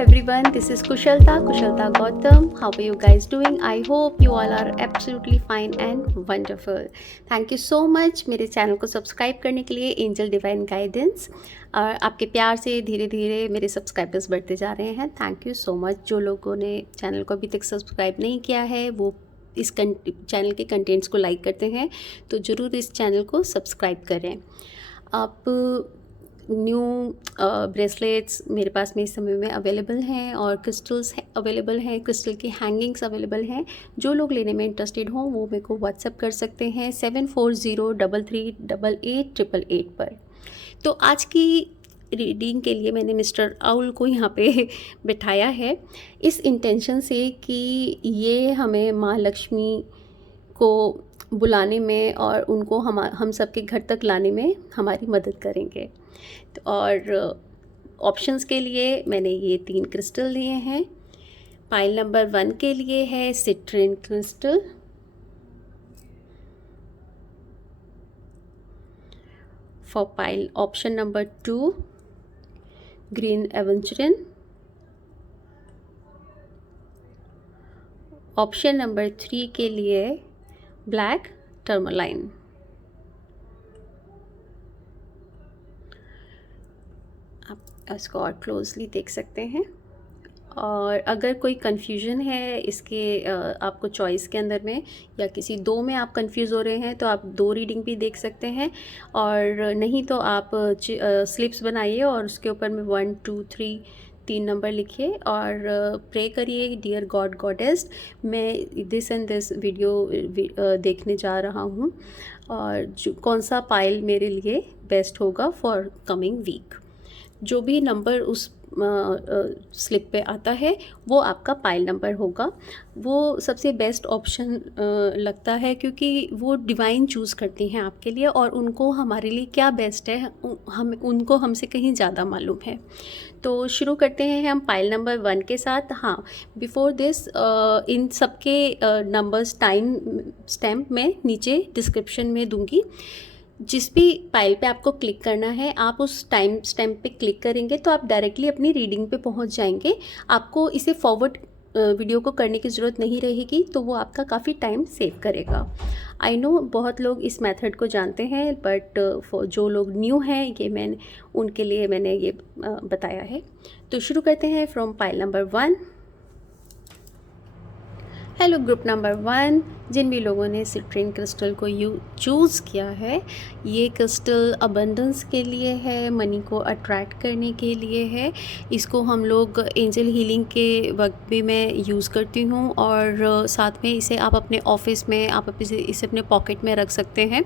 everyone, this is Kushalta Gautam. How are you guys doing? I hope you all are absolutely fine and wonderful. Thank you so much मेरे channel को subscribe करने के लिए angel divine guidance. और आपके प्यार से धीरे धीरे मेरे सब्सक्राइबर्स बढ़ते जा रहे हैं। Thank you so much. जो लोगों ने चैनल को अभी तक सब्सक्राइब नहीं किया है वो इस चैनल के कंटेंट्स को लाइक करते हैं तो ज़रूर इस चैनल को सब्सक्राइब करें। आप न्यू ब्रेसलेट्स मेरे पास में इस समय में अवेलेबल हैं और क्रिस्टल्स अवेलेबल हैं, क्रिस्टल की हैंगिंग्स अवेलेबल हैं। जो लोग लेने में इंटरेस्टेड हों वो मेरे को व्हाट्सएप कर सकते हैं 7403388888 पर। तो आज की रीडिंग के लिए मैंने मिस्टर आउल को यहाँ पे बिठाया है इस इंटेंशन से कि ये हमें माँ लक्ष्मी को बुलाने में और उनको हम सबके घर तक लाने में हमारी मदद करेंगे। तो और ऑप्शंस के लिए मैंने ये 3 क्रिस्टल लिए हैं। पाइल नंबर 1 के लिए है citrine crystal, for pile option number 2 green aventurine, option number 3 के लिए ब्लैक टर्मलाइन। आप इसको और क्लोजली देख सकते हैं। और अगर कोई कन्फ्यूजन है इसके आपको चॉइस के अंदर में या किसी 2 में आप कंफ्यूज हो रहे हैं तो आप 2 रीडिंग भी देख सकते हैं, और नहीं तो आप स्लिप्स बनाइए और उसके ऊपर में 1 2 3 नंबर लिखिए और प्रे करिए, डियर गॉड गॉडेस मैं दिस एंड दिस वीडियो देखने जा रहा हूँ और कौन सा पाइल मेरे लिए बेस्ट होगा फॉर कमिंग वीक। जो भी नंबर उस स्लिप पे आता है वो आपका पाइल नंबर होगा। वो सबसे बेस्ट ऑप्शन लगता है क्योंकि वो डिवाइन चूज़ करती हैं आपके लिए और उनको हमारे लिए क्या बेस्ट है उनको हमसे कहीं ज़्यादा मालूम है। तो शुरू करते हैं हम पाइल नंबर 1 के साथ। हाँ, बिफोर दिस इन सबके नंबर्स टाइम स्टैम्प मैं नीचे डिस्क्रिप्शन में दूंगी। जिस भी पाइल पे आपको क्लिक करना है आप उस टाइम स्टैम्प पे क्लिक करेंगे तो आप डायरेक्टली अपनी रीडिंग पे पहुंच जाएंगे। आपको इसे फॉरवर्ड वीडियो को करने की ज़रूरत नहीं रहेगी, तो वो आपका काफ़ी टाइम सेव करेगा। आई नो बहुत लोग इस मेथड को जानते हैं, बट जो लोग न्यू हैं ये उनके लिए मैंने ये बताया है। तो शुरू करते हैं from pile number 1। Hello group number 1, जिन भी लोगों ने सिट्रिन क्रिस्टल को चूज़ किया है, ये क्रिस्टल अबंडेंस के लिए है, मनी को अट्रैक्ट करने के लिए है। इसको हम लोग एंजल हीलिंग के वक्त भी मैं यूज़ करती हूँ और साथ में इसे आप अपने ऑफिस में आप इसे अपने पॉकेट में रख सकते हैं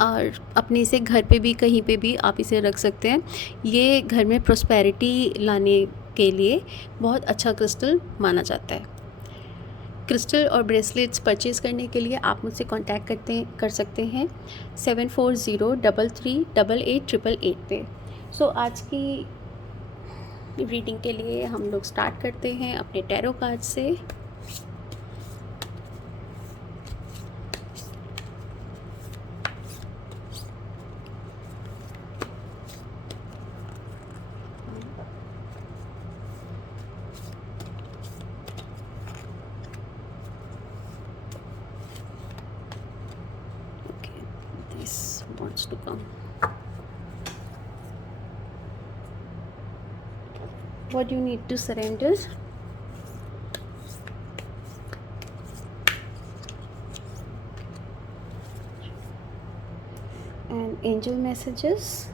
और अपने इसे घर पे भी कहीं पे भी आप इसे रख सकते हैं। ये घर में प्रॉस्पेरिटी लाने के लिए बहुत अच्छा क्रिस्टल माना जाता है। क्रिस्टल और ब्रेसलेट्स परचेज़ करने के लिए आप मुझसे कांटेक्ट कर सकते हैं 7403388888 पे। सो आज की रीडिंग के लिए हम लोग स्टार्ट करते हैं अपने टैरो कार्ड से। Wants to come. What you need to surrender? And angel messages.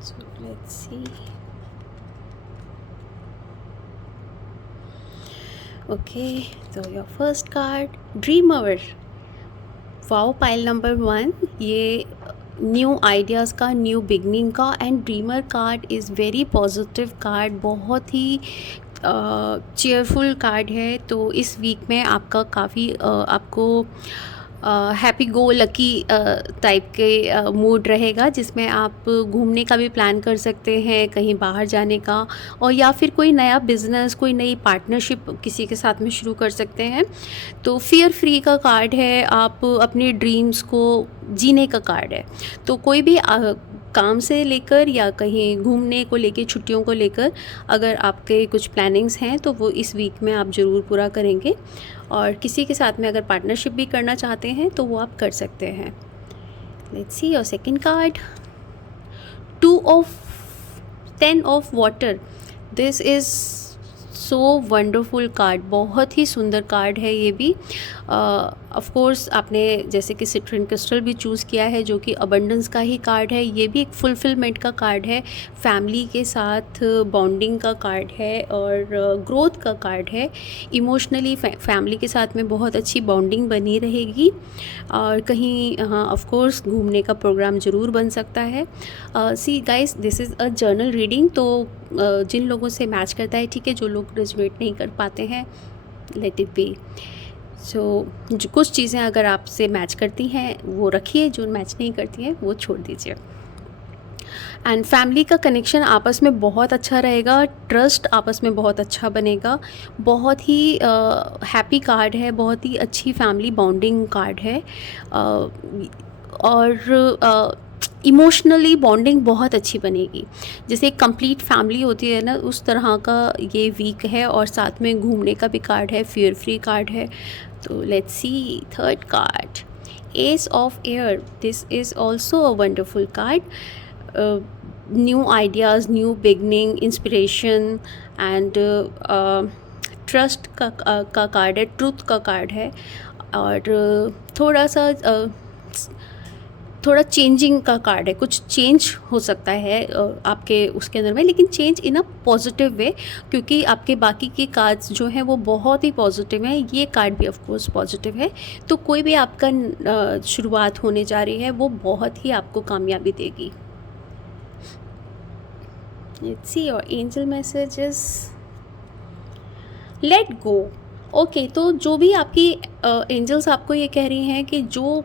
So let's see. Okay, so your first card, Dreamer. Wow, pile number 1 ये न्यू आइडियाज़ का, न्यू बिगनिंग का, and dreamer card is very positive card, बहुत ही cheerful card है। तो इस week में आपका काफ़ी आपको हैप्पी गो लकी टाइप के मूड रहेगा, जिसमें आप घूमने का भी प्लान कर सकते हैं, कहीं बाहर जाने का, और या फिर कोई नया बिज़नेस, कोई नई पार्टनरशिप किसी के साथ में शुरू कर सकते हैं। तो फियर फ्री का कार्ड है, आप अपने ड्रीम्स को जीने का कार्ड है। तो कोई भी काम से लेकर या कहीं घूमने को लेकर, छुट्टियों को लेकर अगर आपके कुछ प्लानिंग्स हैं तो वो इस वीक में आप ज़रूर पूरा करेंगे। और किसी के साथ में अगर पार्टनरशिप भी करना चाहते हैं तो वो आप कर सकते हैं। Let's see your second card, 10 of water. This is so wonderful card, बहुत ही सुंदर कार्ड है ये भी। ऑफ कोर्स आपने जैसे कि सिट्रिन क्रिस्टल भी चूज़ किया है, जो कि अबंडेंस का ही कार्ड है। ये भी एक फुलफिलमेंट का कार्ड है, फैमिली के साथ बॉन्डिंग का कार्ड है और ग्रोथ का कार्ड है। इमोशनली फैमिली के साथ में बहुत अच्छी बॉन्डिंग बनी रहेगी और कहीं ऑफ कोर्स घूमने का प्रोग्राम ज़रूर बन सकता है। See guys, this is a journal reading, तो जिन लोगों से मैच करता है ठीक है, जो लोग रेजोनेट नहीं कर पाते हैं लेट इट बी। सो कुछ चीज़ें अगर आपसे मैच करती हैं वो रखिए, जो मैच नहीं करती हैं वो छोड़ दीजिए। एंड फैमिली का कनेक्शन आपस में बहुत अच्छा रहेगा, ट्रस्ट आपस में बहुत अच्छा बनेगा। बहुत ही हैप्पी कार्ड है, बहुत ही अच्छी फैमिली बॉन्डिंग कार्ड है। और इमोशनली बॉन्डिंग बहुत अच्छी बनेगी, जैसे एक कंप्लीट फैमिली होती है ना, उस तरह का ये वीक है। और साथ में घूमने का भी कार्ड है, फियर फ्री कार्ड है। तो let's see third card, S of air. This is also a wonderful card. New ideas, new beginning, inspiration and trust का कार्ड है, ट्रूथ का कार्ड है। और थोड़ा चेंजिंग का कार्ड है, कुछ चेंज हो सकता है आपके उसके अंदर में, लेकिन change in a positive way, क्योंकि आपके बाकी के कार्ड्स जो हैं वो बहुत ही पॉजिटिव हैं। ये कार्ड भी ऑफ कोर्स पॉजिटिव है। तो कोई भी आपका शुरुआत होने जा रही है वो बहुत ही आपको कामयाबी देगी। Let's see your angel messages, let go. Okay, तो जो भी आपकी एंजल्स आपको ये कह रही हैं कि जो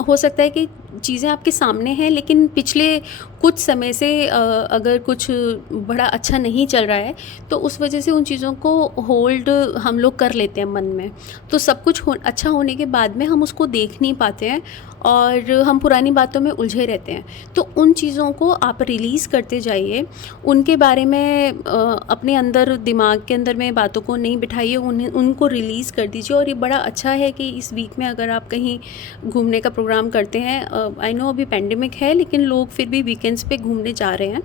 हो सकता है कि चीज़ें आपके सामने हैं, लेकिन पिछले कुछ समय से अगर कुछ बड़ा अच्छा नहीं चल रहा है तो उस वजह से उन चीज़ों को होल्ड हम लोग कर लेते हैं मन में। तो सब कुछ अच्छा होने के बाद में हम उसको देख नहीं पाते हैं और हम पुरानी बातों में उलझे रहते हैं। तो उन चीज़ों को आप रिलीज़ करते जाइए, उनके बारे में अपने अंदर, दिमाग के अंदर में बातों को नहीं बिठाइए, उनको रिलीज़ कर दीजिए। और ये बड़ा अच्छा है कि इस वीक में अगर आप कहीं घूमने का प्रोग्राम करते हैं, आई नो अभी पेंडेमिक है लेकिन लोग फिर भी वीकेंड्स पे घूमने जा रहे हैं,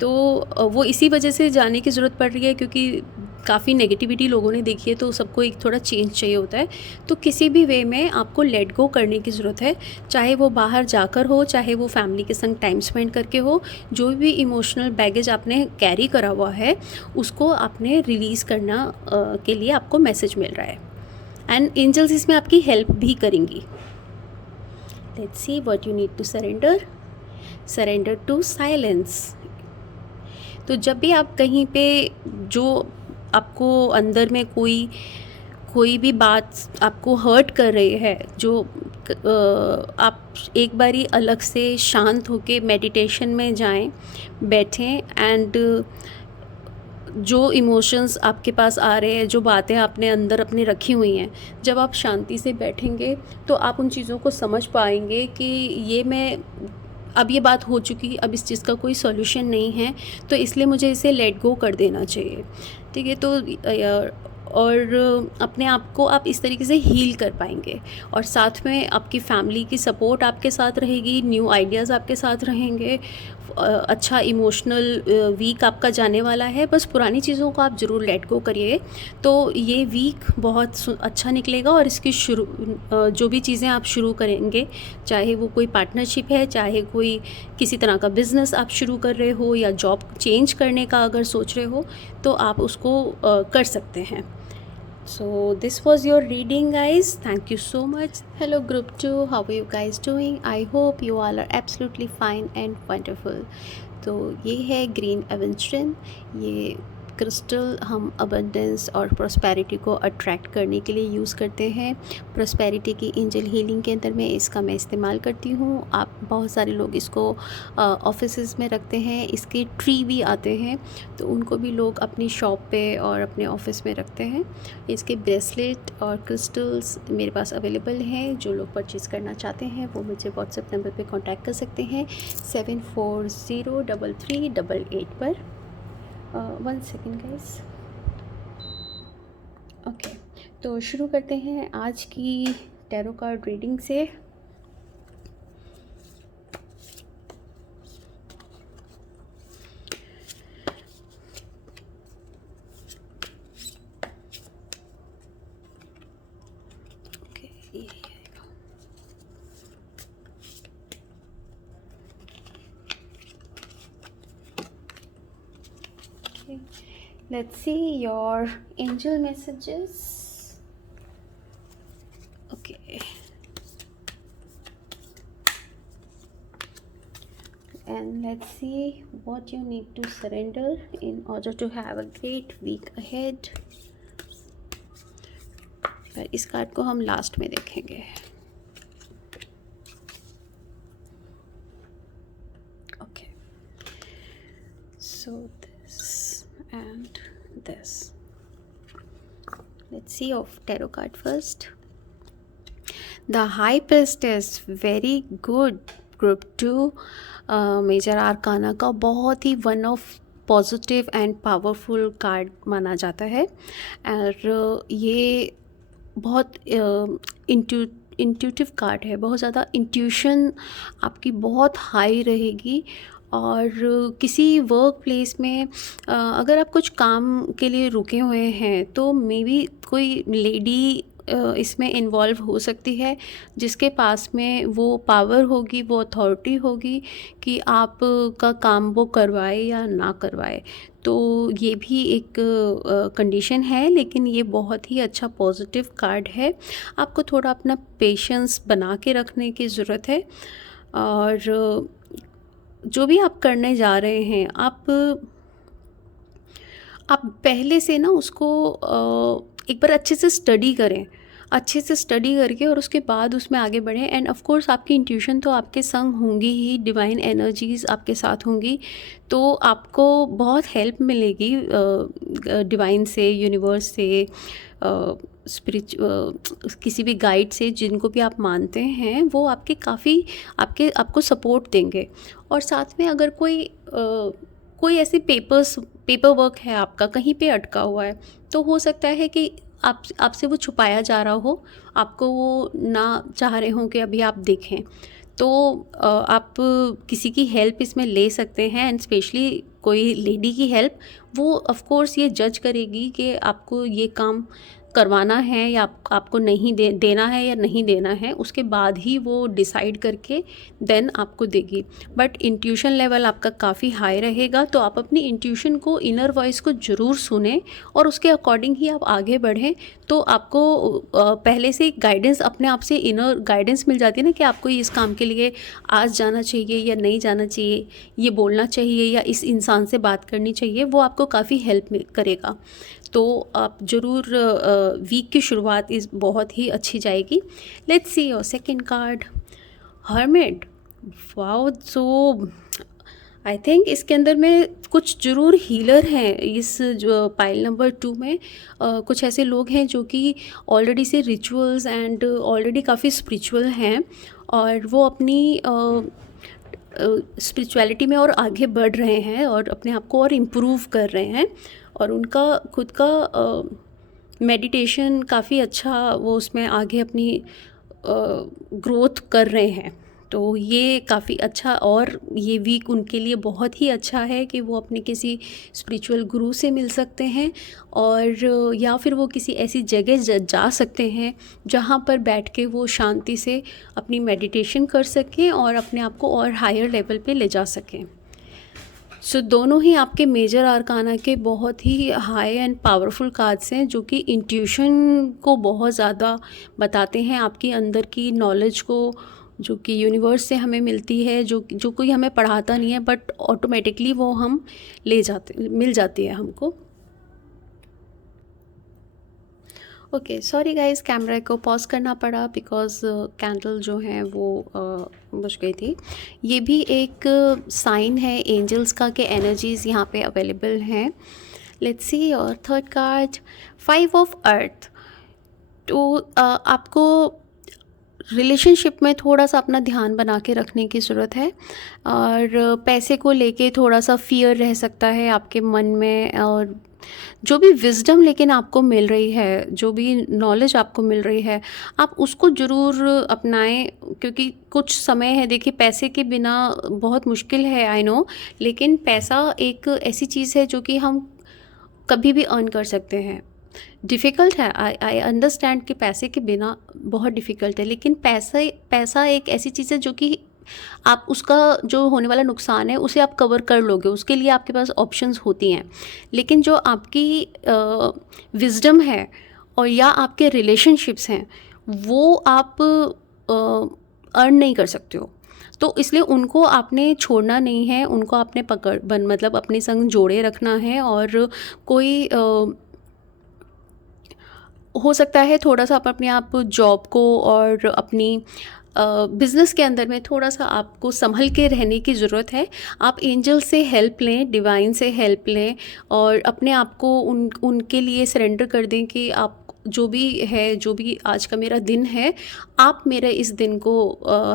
तो वो इसी वजह से जाने की ज़रूरत पड़ रही है क्योंकि काफ़ी नेगेटिविटी लोगों ने देखी है, तो सबको एक थोड़ा चेंज चाहिए होता है। तो किसी भी वे में आपको लेट गो करने की ज़रूरत है, चाहे वो बाहर जाकर हो, चाहे वो फैमिली के संग टाइम स्पेंड करके हो। जो भी इमोशनल बैगेज आपने कैरी करा हुआ है उसको आपने रिलीज़ करना के लिए आपको मैसेज मिल रहा है। एंड एंजल्स इसमें आपकी हेल्प भी करेंगी। Let's see what you need to surrender to silence. तो जब भी आप कहीं पे जो आपको अंदर में कोई भी बात आपको हर्ट कर रही है, जो आप एक बारी अलग से शांत होके मेडिटेशन में जाएं, बैठें एंड जो इमोशंस आपके पास आ रहे हैं, जो बातें आपने अंदर अपने रखी हुई हैं, जब आप शांति से बैठेंगे तो आप उन चीज़ों को समझ पाएंगे कि अब ये बात हो चुकी, अब इस चीज़ का कोई सॉल्यूशन नहीं है, तो इसलिए मुझे इसे लेट गो कर देना चाहिए। ठीक है, तो और अपने आप को आप इस तरीके से हील कर पाएंगे। और साथ में आपकी फैमिली की सपोर्ट आपके साथ रहेगी, न्यू आइडियाज़ आपके साथ रहेंगे। अच्छा इमोशनल वीक आपका जाने वाला है। बस पुरानी चीज़ों को आप ज़रूर लेट गो करिए, तो ये वीक बहुत अच्छा निकलेगा। और इसकी जो भी चीज़ें आप शुरू करेंगे, चाहे वो कोई पार्टनरशिप है, चाहे कोई किसी तरह का बिज़नेस आप शुरू कर रहे हो, या जॉब चेंज करने का अगर सोच रहे हो, तो आप उसको कर सकते हैं। So this was your reading, guys. Thank you so much. Hello group 2, how are you guys doing? I hope you all are absolutely fine and wonderful. तो ये है ग्रीन एवेंस्ट्रिन, ये क्रिस्टल हम अबंडेंस और प्रॉस्पेरिटी को अट्रैक्ट करने के लिए यूज़ करते हैं। प्रॉस्पेरिटी की एंजल हीलिंग के अंदर में इसका मैं इस्तेमाल करती हूँ। आप बहुत सारे लोग इसको ऑफिसेज़ में रखते हैं। इसके ट्री भी आते हैं तो उनको भी लोग अपनी शॉप पे और अपने ऑफिस में रखते हैं। इसके ब्रेसलेट और क्रिस्टल्स मेरे पास अवेलेबल हैं। जो लोग परचेज़ करना चाहते हैं वो मुझे व्हाट्सएप नंबर पे कांटेक्ट कर सकते हैं 740338 पर। 1 सेकेंड गाइस। ओके, तो शुरू करते हैं आज की टैरो कार्ड रीडिंग से। ओके, ये आएगा। Okay, let's see your angel messages. Okay, and let's see what you need to surrender in order to have a great week ahead. पर इस कार्ड को हम लास्ट में देखेंगे। Okay, so this and this. Let's see of tarot card first. The High Priestess, very good. Group 2 major arcana का बहुत ही one of positive and powerful card माना जाता है। और ये बहुत इंट्यूटिव कार्ड है। बहुत ज़्यादा इंट्यूशन आपकी बहुत हाई रहेगी। और किसी वर्क प्लेस में अगर आप कुछ काम के लिए रुके हुए हैं तो मे बी कोई लेडी इसमें इन्वॉल्व हो सकती है जिसके पास में वो पावर होगी, वो अथॉरिटी होगी कि आप का काम वो करवाए या ना करवाए। तो ये भी एक कंडीशन है, लेकिन ये बहुत ही अच्छा पॉजिटिव कार्ड है। आपको थोड़ा अपना पेशेंस बना के रखने की ज़रूरत है। और जो भी आप करने जा रहे हैं आप पहले से ना उसको एक बार अच्छे से स्टडी करें, अच्छे से स्टडी करके और उसके बाद उसमें आगे बढ़ें। एंड ऑफ कोर्स आपकी इंट्यूशन तो आपके संग होंगी ही, डिवाइन एनर्जीज़ आपके साथ होंगी, तो आपको बहुत हेल्प मिलेगी डिवाइन से, यूनिवर्स से, किसी भी गाइड से, जिनको भी आप मानते हैं वो आपके काफ़ी आपको सपोर्ट देंगे। और साथ में अगर कोई ऐसे पेपर वर्क है आपका कहीं पे अटका हुआ है तो हो सकता है कि आपसे वो छुपाया जा रहा हो, आपको वो ना चाह रहे हों कि अभी आप देखें। तो आप किसी की हेल्प इसमें ले सकते हैं। एंड स्पेशली कोई लेडी की हेल्प, वो ऑफ कोर्स ये जज करेगी कि आपको ये काम करवाना है या आपको नहीं देना है या नहीं देना है। उसके बाद ही वो डिसाइड करके देन आपको देगी। बट इंट्यूशन लेवल आपका काफ़ी हाई रहेगा, तो आप अपनी इंट्यूशन को, इनर वॉइस को ज़रूर सुने और उसके अकॉर्डिंग ही आप आगे बढ़ें। तो आपको पहले से गाइडेंस, अपने आप से इनर गाइडेंस मिल जाती है ना कि आपको इस काम के लिए आज जाना चाहिए या नहीं जाना चाहिए, ये बोलना चाहिए या इस इंसान से बात करनी चाहिए। वो आपको काफ़ी हेल्प करेगा। तो आप ज़रूर वीक की शुरुआत इस बहुत ही अच्छी जाएगी। Let's see your second card, hermit. Wow, so I think इसके अंदर में कुछ ज़रूर हीलर हैं। इस जो पाइल नंबर 2 में कुछ ऐसे लोग हैं जो कि ऑलरेडी से रिचुअल्स एंड ऑलरेडी काफ़ी स्पिरिचुअल हैं और वो अपनी स्पिरिचुअलिटी में और आगे बढ़ रहे हैं और अपने आप को और इम्प्रूव कर रहे हैं। और उनका खुद का मेडिटेशन काफ़ी अच्छा, वो उसमें आगे अपनी ग्रोथ कर रहे हैं। तो ये काफ़ी अच्छा, और ये वीक उनके लिए बहुत ही अच्छा है कि वो अपने किसी स्पिरिचुअल गुरु से मिल सकते हैं और या फिर वो किसी ऐसी जगह जा सकते हैं जहाँ पर बैठ के वो शांति से अपनी मेडिटेशन कर सकें और अपने आप को और हायर लेवल पे ले जा सकें। सो दोनों ही आपके मेजर आर्काना के बहुत ही हाई एंड पावरफुल कार्ड्स हैं जो कि इंट्यूशन को बहुत ज़्यादा बताते हैं, आपकी अंदर की नॉलेज को जो कि यूनिवर्स से हमें मिलती है, जो कोई हमें पढ़ाता नहीं है बट ऑटोमेटिकली वो हम मिल जाती है हमको। ओके, सॉरी गाइस, कैमरा को पॉज करना पड़ा बिकॉज़ कैंडल जो है वो बुझ गई थी। ये भी एक साइन है एंजल्स का कि एनर्जीज़ यहाँ पे अवेलेबल हैं। Let's see your third card, 5 of earth. तो आपको रिलेशनशिप में थोड़ा-सा अपना ध्यान बना के रखने की ज़रूरत है, और पैसे को लेके थोड़ा-सा फ़ियर रह सकता है आपके मन में। और जो भी विज़डम लेकिन आपको मिल रही है, जो भी नॉलेज आपको मिल रही है, आप उसको ज़रूर अपनाएँ, क्योंकि कुछ समय है, देखिए पैसे के बिना बहुत मुश्किल है, आई नो, लेकिन पैसा एक ऐसी चीज़ है जो कि हम कभी भी अर्न कर सकते हैं। डिफ़िकल्ट है, आई आई अंडरस्टैंड कि पैसे के बिना बहुत डिफ़िकल्ट है, लेकिन पैसा एक ऐसी चीज़ है जो कि आप उसका जो होने वाला नुकसान है उसे आप कवर कर लोगे, उसके लिए आपके पास ऑप्शंस होती हैं। लेकिन जो आपकी विज़डम है और या आपके रिलेशनशिप्स हैं, वो आप अर्न नहीं कर सकते हो। तो इसलिए उनको आपने छोड़ना नहीं है, उनको आपने मतलब अपने संग जोड़े रखना है। और कोई हो सकता है थोड़ा-सा आप अपने आप जॉब को और अपनी बिज़नेस के अंदर में थोड़ा-सा आपको सँभल के रहने की ज़रूरत है। आप एंजल से हेल्प लें, डिवाइन से हेल्प लें, और अपने आप को उनके लिए सरेंडर कर दें कि आप जो भी है, जो भी आज का मेरा दिन है, आप मेरे इस दिन को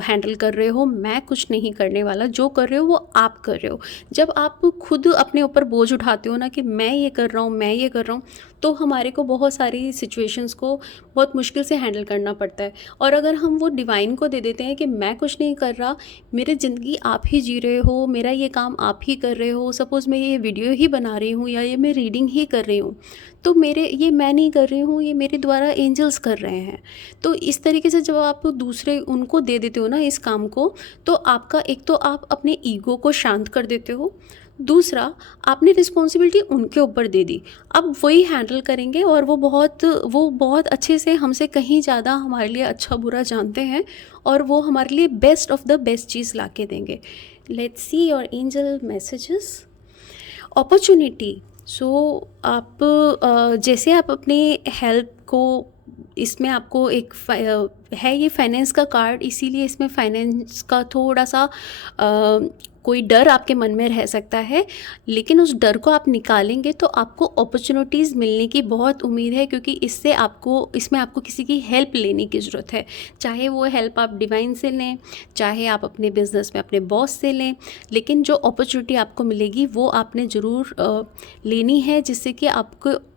हैंडल कर रहे हो, मैं कुछ नहीं करने वाला, जो कर रहे हो वो आप कर रहे हो। जब आप खुद अपने ऊपर बोझ उठाते हो ना कि मैं ये कर रहा हूँ, मैं ये कर रहा हूँ, तो हमारे को बहुत सारी सिचुएशंस को बहुत मुश्किल से हैंडल करना पड़ता है। और अगर हम वो डिवाइन को दे देते हैं कि मैं कुछ नहीं कर रहा, मेरी ज़िंदगी आप ही जी रहे हो, मेरा ये काम आप ही कर रहे हो, सपोज़ मैं ये वीडियो ही बना रही हूँ या ये मैं रीडिंग ही कर रही हूँ, तो मेरे ये मैं नहीं कर रही हूँ, ये मेरे द्वारा एंजल्स कर रहे हैं। तो इस तरीके से जब आप दूसरे उनको दे देते हो ना इस काम को, तो आपका एक तो आप अपने ईगो को शांत कर देते हो, दूसरा आपने रिस्पॉन्सिबिलिटी उनके ऊपर दे दी। अब वही हैंडल करेंगे, और वो बहुत अच्छे से हमसे कहीं ज़्यादा हमारे लिए अच्छा बुरा जानते हैं, और वो हमारे लिए बेस्ट ऑफ द बेस्ट चीज़ ला के देंगे। Let's see your angel messages. Opportunity. So आप जैसे आप अपने हेल्प को, इसमें आपको एक है ये फाइनेंस का कार्ड, इसीलिए इसमें फाइनेंस का थोड़ा सा कोई डर आपके मन में रह सकता है, लेकिन उस डर को आप निकालेंगे तो आपको अपॉर्चुनिटीज़ मिलने की बहुत उम्मीद है, क्योंकि इसमें आपको किसी की हेल्प लेने की ज़रूरत है। चाहे वो हेल्प आप डिवाइन से लें, चाहे आप अपने बिज़नेस में अपने बॉस से लें, लेकिन जो अपॉर्चुनिटी आपको मिलेगी वो आपने ज़रूर लेनी है, जिससे कि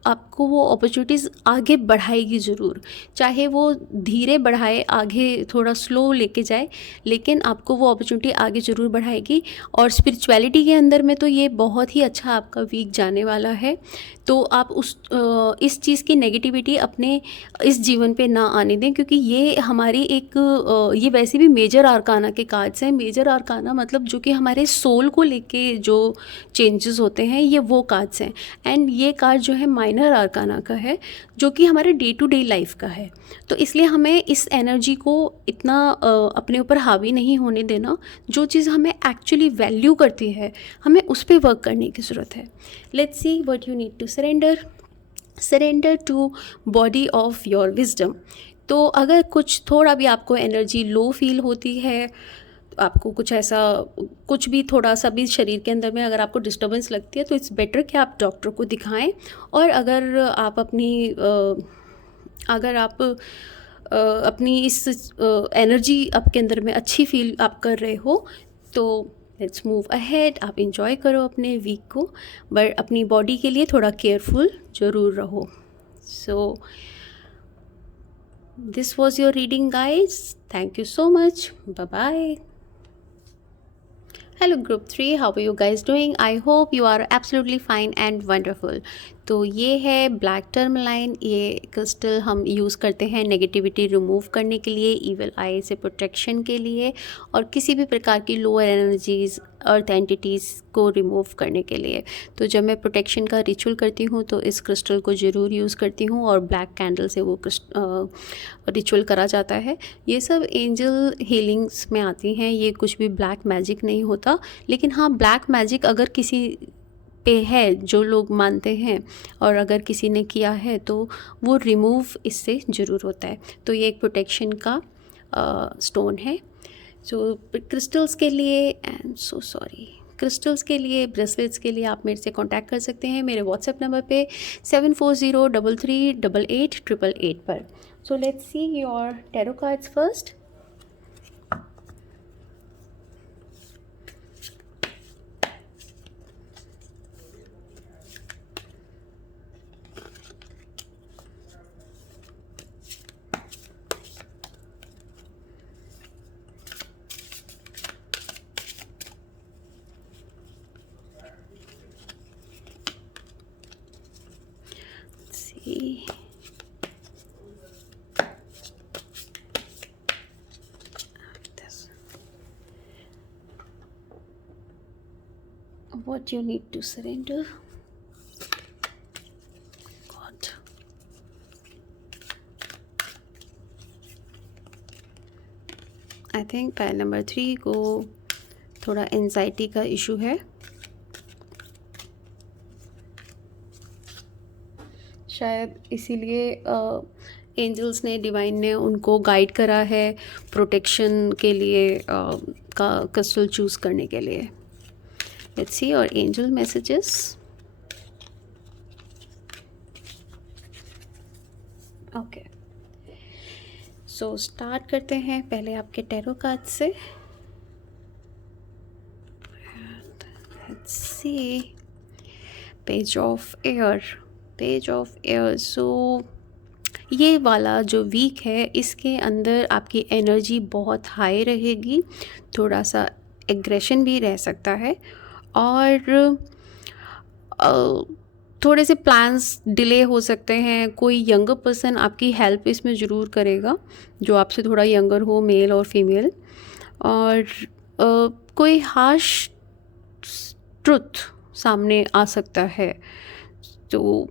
आपको वो अपॉर्चुनिटीज़ आगे बढ़ाएगी ज़रूर। चाहे वो धीरे बढ़ाए, आगे थोड़ा स्लो लेके जाए, लेकिन आपको वो अपॉर्चुनिटी आगे ज़रूर बढ़ाएगी। और स्पिरिचुअलिटी के अंदर में तो ये बहुत ही अच्छा आपका वीक जाने वाला है। तो आप इस चीज़ की नेगेटिविटी अपने इस जीवन पे ना आने दें, क्योंकि ये हमारी ये वैसे भी मेजर आर्काना के कार्ड्स हैं। मेजर आर्काना मतलब जो कि हमारे सोल को लेके जो चेंजेस होते हैं, ये वो कार्ड्स हैं। एंड ये कार्ड जो है माइनर आर्काना का है, जो कि हमारे डे टू डे लाइफ का है। तो इसलिए हमें इस एनर्जी को इतना अपने ऊपर हावी नहीं होने देना। जो चीज़ हमें एक्चुअली वैल्यू करती है, हमें उस पर वर्क करने की ज़रूरत है। Let's see what you need to surrender to body of your wisdom. तो अगर कुछ थोड़ा भी आपको एनर्जी लो फील होती है, आपको कुछ ऐसा, कुछ भी थोड़ा सा भी शरीर के अंदर में अगर आपको डिस्टर्बेंस लगती है, तो इट्स बेटर कि आप डॉक्टर को दिखाएं। और अगर आप अपनी इस एनर्जी आपके अंदर में अच्छी फील आप कर रहे हो, तो लेट्स मूव अहेड। आप इंजॉय करो अपने वीक को, बट अपनी बॉडी के लिए थोड़ा केयरफुल ज़रूर रहो। So this was your reading guys, thank you so much, bye bye. Hello group 3, how are you guys doing? I hope you are absolutely fine and wonderful. तो ये है ब्लैक टर्मलाइन। ये crystal हम use करते हैं negativity remove करने के लिए, इविल आई से प्रोटेक्शन के लिए, और किसी भी प्रकार की लोअर एनर्जीज़, अर्थ एंटिटीज़ को रिमूव करने के लिए। तो जब मैं प्रोटेक्शन का रिचुअल करती हूँ तो इस क्रिस्टल को ज़रूर यूज़ करती हूँ, और ब्लैक कैंडल से वो रिचुअल करा जाता है। ये सब एंजल हीलिंग्स में आती हैं, ये कुछ भी ब्लैक मैजिक नहीं होता। लेकिन हाँ, ब्लैक मैजिक अगर किसी पे है, जो लोग मानते हैं, और अगर किसी ने किया है तो वो रिमूव इससे ज़रूर होता है। तो ये एक प्रोटेक्शन का स्टोन है। सो क्रिस्टल्स के लिए क्रिस्टल्स के लिए, ब्रेसलेट्स के लिए आप मेरे से कांटेक्ट कर सकते हैं मेरे व्हाट्सएप नंबर पे 7403388888 पर। So let's see your tarot cards first. See. This. What you need to surrender. God. I think पैर नंबर 3 को थोड़ा एंजाइटी का इशू है। शायद इसीलिए एंजल्स ने, डिवाइन ने उनको गाइड करा है प्रोटेक्शन के लिए का क्रिस्टल चूज़ करने के लिए। Let's see our angel messages. Okay, so start करते हैं पहले आपके टैरो कार्ड से। Let's see page of air. So ये वाला जो वीक है, इसके अंदर आपकी एनर्जी बहुत हाई रहेगी, थोड़ा सा एग्रेशन भी रह सकता है, और थोड़े से प्लान्स डिले हो सकते हैं। कोई यंगर पर्सन आपकी हेल्प इसमें ज़रूर करेगा, जो आपसे थोड़ा यंगर हो, मेल और फीमेल, और कोई हार्श ट्रुथ सामने आ सकता है, तो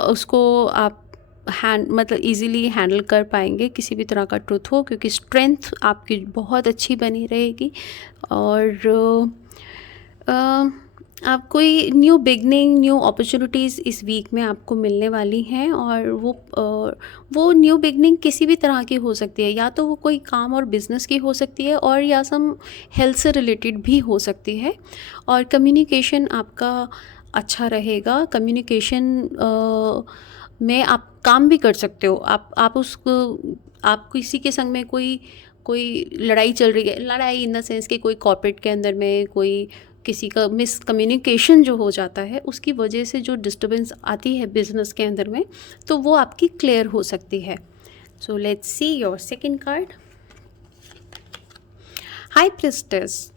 उसको आप मतलब इजीली हैंडल कर पाएंगे, किसी भी तरह का ट्रुथ हो, क्योंकि स्ट्रेंथ आपकी बहुत अच्छी बनी रहेगी। और आप कोई न्यू बिगनिंग, न्यू अपॉर्चुनिटीज़ इस वीक में आपको मिलने वाली हैं, और वो न्यू बिगनिंग किसी भी तरह की हो सकती है, या तो वो कोई काम और बिज़नेस की हो सकती है, और या सम हेल्थ से रिलेटेड भी हो सकती है। और कम्युनिकेशन आपका अच्छा रहेगा। कम्युनिकेशन में आप काम भी कर सकते हो। आप किसी के संग में कोई लड़ाई चल रही है, लड़ाई इन द सेंस कि कोई कॉर्पोरेट के अंदर में कोई किसी का मिसकम्युनिकेशन जो हो जाता है, उसकी वजह से जो डिस्टर्बेंस आती है बिजनेस के अंदर में, तो वो आपकी क्लियर हो सकती है। So let's see your second card, high priestess.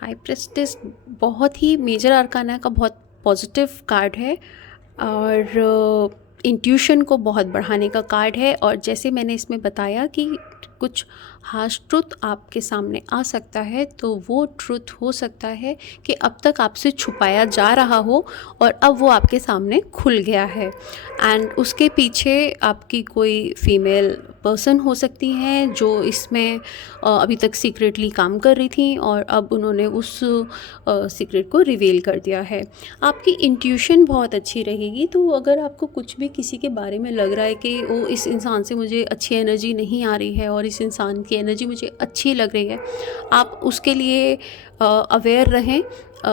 High priestess बहुत ही मेजर आर्काना का बहुत पॉजिटिव कार्ड है, और इंट्यूशन को बहुत बढ़ाने का कार्ड है। और जैसे मैंने इसमें बताया कि कुछ हार्श ट्रुथ आपके सामने आ सकता है, तो वो ट्रुथ हो सकता है कि अब तक आपसे छुपाया जा रहा हो और अब वो आपके सामने खुल गया है। एंड उसके पीछे आपकी कोई फीमेल पर्सन हो सकती हैं, जो इसमें अभी तक सीक्रेटली काम कर रही थी, और अब उन्होंने उस सीक्रेट को रिवील कर दिया है। आपकी इंट्यूशन बहुत अच्छी रहेगी, तो अगर आपको कुछ भी किसी के बारे में लग रहा है कि वो इस इंसान से मुझे अच्छी एनर्जी नहीं आ रही है और इस इंसान की एनर्जी मुझे अच्छी लग रही है, आप उसके लिए अवेयर रहें।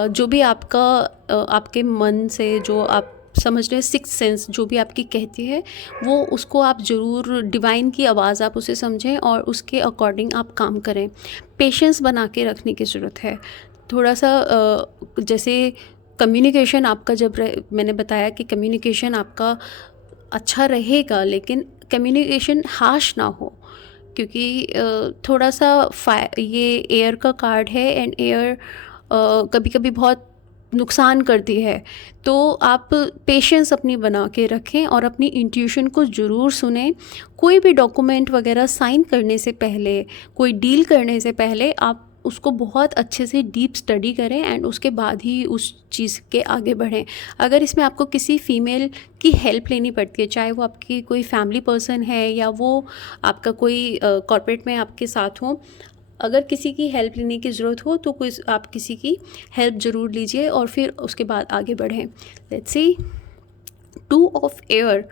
जो भी आपके मन से जो आप समझ रहे हैं, सिक्स्थ सेंस जो भी आपकी कहती है, वो उसको आप ज़रूर, डिवाइन की आवाज़ आप उसे समझें और उसके अकॉर्डिंग आप काम करें। पेशेंस बना के रखने की ज़रूरत है थोड़ा सा। जैसे कम्युनिकेशन आपका, मैंने बताया कि कम्युनिकेशन आपका अच्छा रहेगा, लेकिन कम्युनिकेशन हार्श ना हो, क्योंकि थोड़ा सा ये एयर का कार्ड है, एंड एयर कभी कभी बहुत नुकसान करती है। तो आप पेशेंस अपनी बना के रखें और अपनी इंट्यूशन को ज़रूर सुनें। कोई भी डॉक्यूमेंट वगैरह साइन करने से पहले, कोई डील करने से पहले, आप उसको बहुत अच्छे से डीप स्टडी करें, एंड उसके बाद ही उस चीज़ के आगे बढ़ें। अगर इसमें आपको किसी फीमेल की हेल्प लेनी पड़ती है, चाहे वो आपकी कोई फैमिली पर्सन है या वो आपका कोई कॉर्पोरेट में आपके साथ हो, अगर किसी की हेल्प लेने की ज़रूरत हो तो कोई आप किसी की हेल्प ज़रूर लीजिए और फिर उसके बाद आगे बढ़ें। लेट्स सी, 2 ऑफ एयर,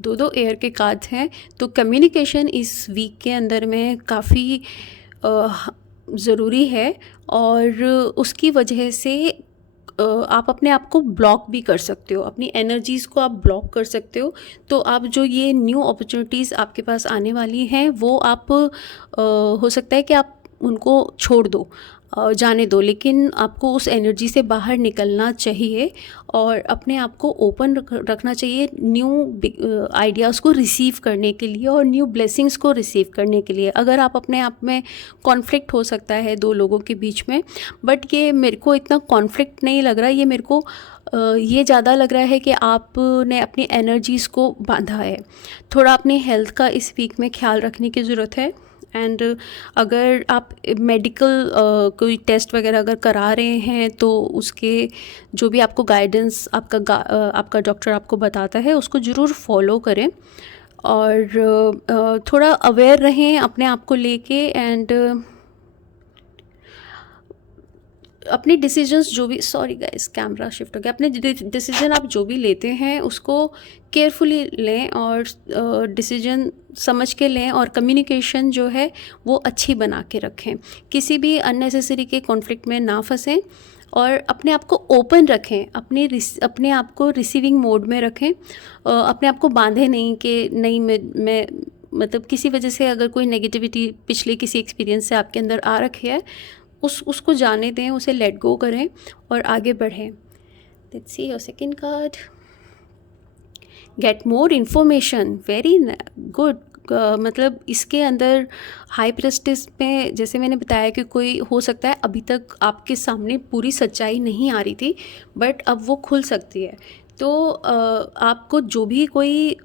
दो एयर के कार्ड्स हैं। तो कम्युनिकेशन इस वीक के अंदर में काफ़ी ज़रूरी है और उसकी वजह से आप अपने आप को ब्लॉक भी कर सकते हो, अपनी एनर्जीज़ को आप ब्लॉक कर सकते हो। तो आप जो ये न्यू अपॉर्चुनिटीज़ आपके पास आने वाली हैं वो आप हो सकता है कि आप उनको छोड़ दो, जाने दो, लेकिन आपको उस एनर्जी से बाहर निकलना चाहिए और अपने आप को ओपन रखना चाहिए न्यू आइडियाज़ को रिसीव करने के लिए और न्यू ब्लेसिंग्स को रिसीव करने के लिए। अगर आप अपने आप में कॉन्फ्लिक्ट हो सकता है दो लोगों के बीच में, बट ये मेरे को इतना कॉन्फ्लिक्ट नहीं लग रहा, ये मेरे को ये ज़्यादा लग रहा है कि आपने अपनी एनर्जीज़ को बांधा है। थोड़ा अपनी हेल्थ का इस वीक में ख्याल रखने की ज़रूरत है। एंड अगर आप मेडिकल कोई टेस्ट वगैरह अगर करा रहे हैं तो उसके जो भी आपको गाइडेंस आपका डॉक्टर आपको बताता है उसको ज़रूर फॉलो करें और थोड़ा अवेयर रहें अपने आप को लेके। एंड अपने डिसीजंस जो भी, सॉरी गाइस कैमरा शिफ्ट हो गया, अपने डिसीजन आप जो भी लेते हैं उसको केयरफुली लें और डिसीजन समझ के लें और कम्युनिकेशन जो है वो अच्छी बना के रखें, किसी भी अननेसेसरी के कॉन्फ्लिक्ट में ना फंसें और अपने आप को ओपन रखें, अपने आप को रिसीविंग मोड में रखें। अपने आप को बांधे नहीं कि नहीं मैं मतलब किसी वजह से अगर कोई नेगेटिविटी पिछले किसी एक्सपीरियंस से आपके अंदर आ रखी है उसको जाने दें, उसे लेट गो करें और आगे बढ़ें। Let's see your second card, get more information, very good. मतलब इसके अंदर हाई प्रेस्टिस में जैसे मैंने बताया कि कोई हो सकता है अभी तक आपके सामने पूरी सच्चाई नहीं आ रही थी बट अब वो खुल सकती है। तो आपको जो भी कोई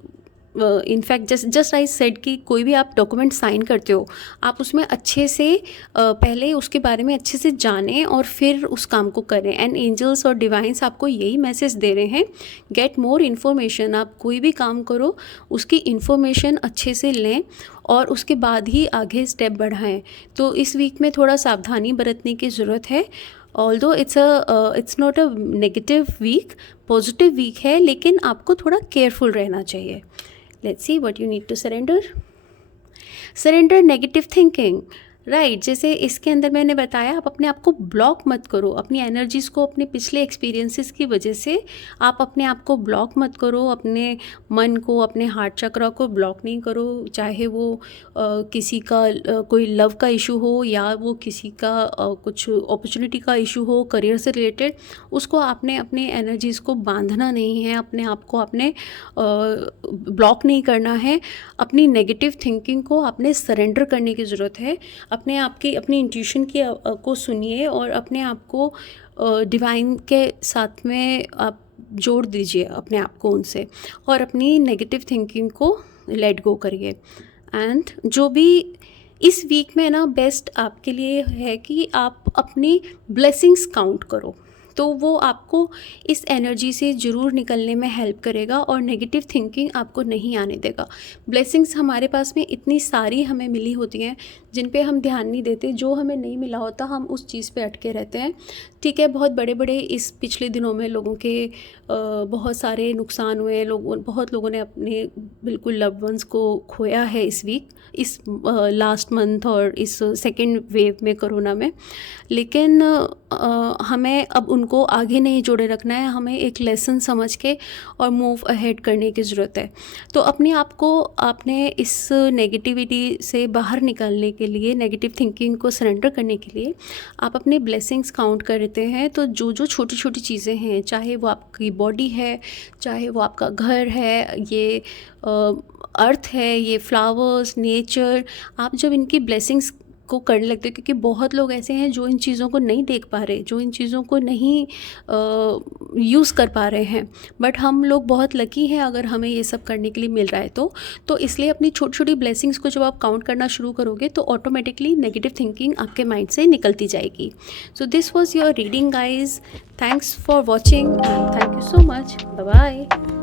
इनफैक्ट जस्ट आई सेड कि कोई भी आप डॉक्यूमेंट साइन करते हो आप उसमें अच्छे से पहले उसके बारे में अच्छे से जानें और फिर उस काम को करें। एंड एंजल्स और डिवाइंस आपको यही मैसेज दे रहे हैं, गेट मोर इन्फॉर्मेशन। आप कोई भी काम करो उसकी इन्फॉर्मेशन अच्छे से लें और उसके बाद ही आगे स्टेप बढ़ाएं। तो इस वीक में थोड़ा सावधानी बरतने की ज़रूरत है। Although it's not a negative week, positive week है, लेकिन आपको थोड़ा केयरफुल रहना चाहिए। Let's see what you need to surrender. Surrender negative thinking. Right, जैसे इसके अंदर मैंने बताया आप अपने आप को ब्लॉक मत करो, अपनी एनर्जीज़ को अपने पिछले एक्सपीरियंसेस की वजह से आप अपने आप को ब्लॉक मत करो, अपने मन को, अपने हार्ट चक्रा को ब्लॉक नहीं करो। चाहे वो किसी का कोई लव का इशू हो या वो किसी का कुछ अपॉर्चुनिटी का इशू हो करियर से रिलेटेड, उसको आपने अपने एनर्जीज़ को बांधना नहीं है, अपने आप को आपने ब्लॉक नहीं करना है। अपनी नेगेटिव थिंकिंग को आपने सरेंडर करने की ज़रूरत है। अपने आप की अपनी इंट्यूशन की को सुनिए और अपने आप को डिवाइन के साथ में आप जोड़ दीजिए अपने आप को उनसे और अपनी नेगेटिव थिंकिंग को लेट गो करिए। एंड जो भी इस वीक में ना बेस्ट आपके लिए है कि आप अपनी ब्लेसिंग्स काउंट करो, तो वो आपको इस एनर्जी से ज़रूर निकलने में हेल्प करेगा और नेगेटिव थिंकिंग आपको नहीं आने देगा। ब्लेसिंग्स हमारे पास में इतनी सारी हमें मिली होती हैं जिन पे हम ध्यान नहीं देते, जो हमें नहीं मिला होता हम उस चीज़ पे अटके रहते हैं। ठीक है, बहुत बड़े बड़े इस पिछले दिनों में लोगों के बहुत सारे नुकसान हुए, बहुत लोगों ने अपने बिल्कुल लव्ड वंस को खोया है इस वीक, इस लास्ट मंथ और इस सेकेंड वेव में कोरोना में। लेकिन हमें अब उनको आगे नहीं जोड़े रखना है, हमें एक लेसन समझ के और मूव अहेड करने की ज़रूरत है। तो अपने आप को आपने इस नेगेटिविटी से बाहर निकालने के लिए, नेगेटिव थिंकिंग को सरेंडर करने के लिए आप अपने ब्लेसिंग्स काउंट करते हैं। तो जो जो छोटी छोटी चीज़ें हैं, चाहे वो आपकी बॉडी है, चाहे वो आपका घर है, ये अर्थ है, ये फ्लावर्स, नेचर, आप जब इनकी ब्लेसिंग्स को करने लगते हो, क्योंकि बहुत लोग ऐसे हैं जो इन चीज़ों को नहीं देख पा रहे, जो इन चीज़ों को नहीं यूज़ कर पा रहे हैं, बट हम लोग बहुत लकी हैं अगर हमें ये सब करने के लिए मिल रहा है। तो इसलिए अपनी छोटी छोटी ब्लेसिंग्स को जब आप काउंट करना शुरू करोगे तो ऑटोमेटिकली नेगेटिव थिंकिंग आपके माइंड से निकलती जाएगी। So this was your reading guys, thanks for watching and thank you so much, bye bye.